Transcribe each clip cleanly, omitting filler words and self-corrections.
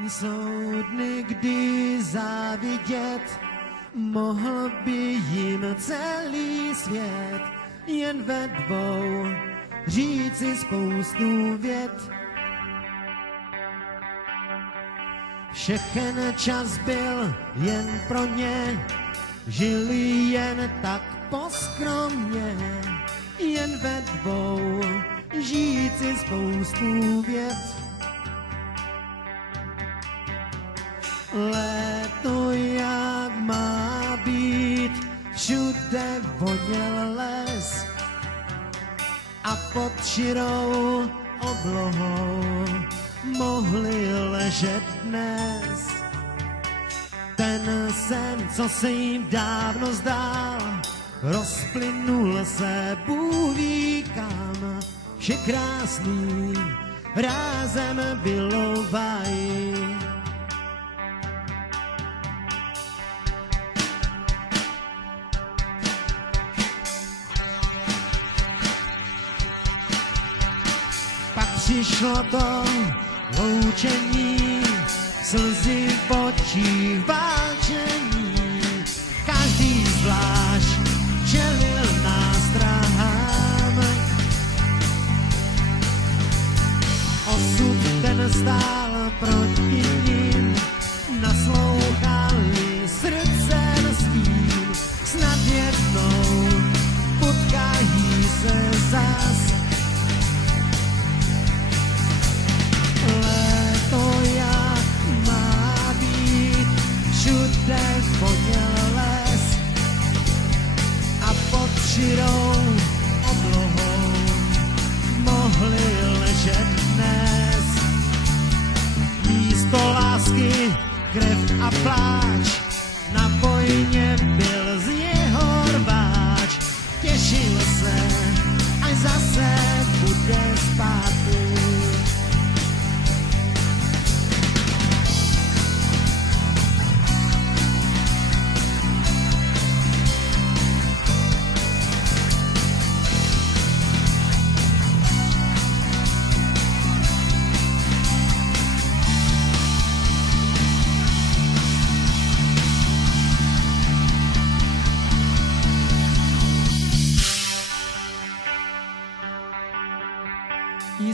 Jsou dny, kdy závidět mohl by jim celý svět, jen ve dvou říci spoustu vět. Všechen čas byl jen pro ně, žili jen tak poskromně, jen ve dvou říci spoustu vět. Léto jak má být, všude voněl les a pod širou oblohou mohli ležet dnes. Ten sen, co se jim dávno zdál, rozplynul se Bůh ví kam, vše krásný rázem vylovají. Přišlo to loučení, slzy v očích, válčení. Každý zvlášť čelil nástrahám. Osud ten stál proti nim, naslouchali srdcem svým. Snad jednou potkají se zas. Všude voněl les a pod širou oblohou mohli ležet dnes. Místo lásky krev a pláč, na vojně byl z něho rváč. Těšil se, až zase bude zpátky.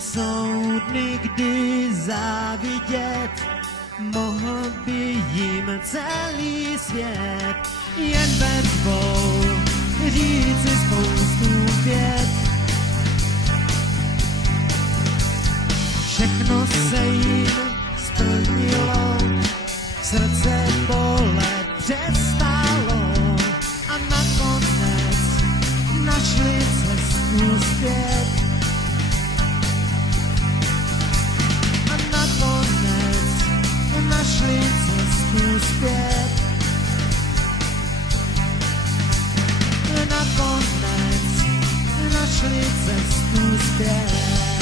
Jsou dny, kdy závidět mohl by jim celý svět, jen ve dvou říci spoustu vět. Všechno se jim splnilo, srdce bolet přestalo a nakonec našli cestu zpět. Našli cestu zpět. Nakonec našli cestu zpět.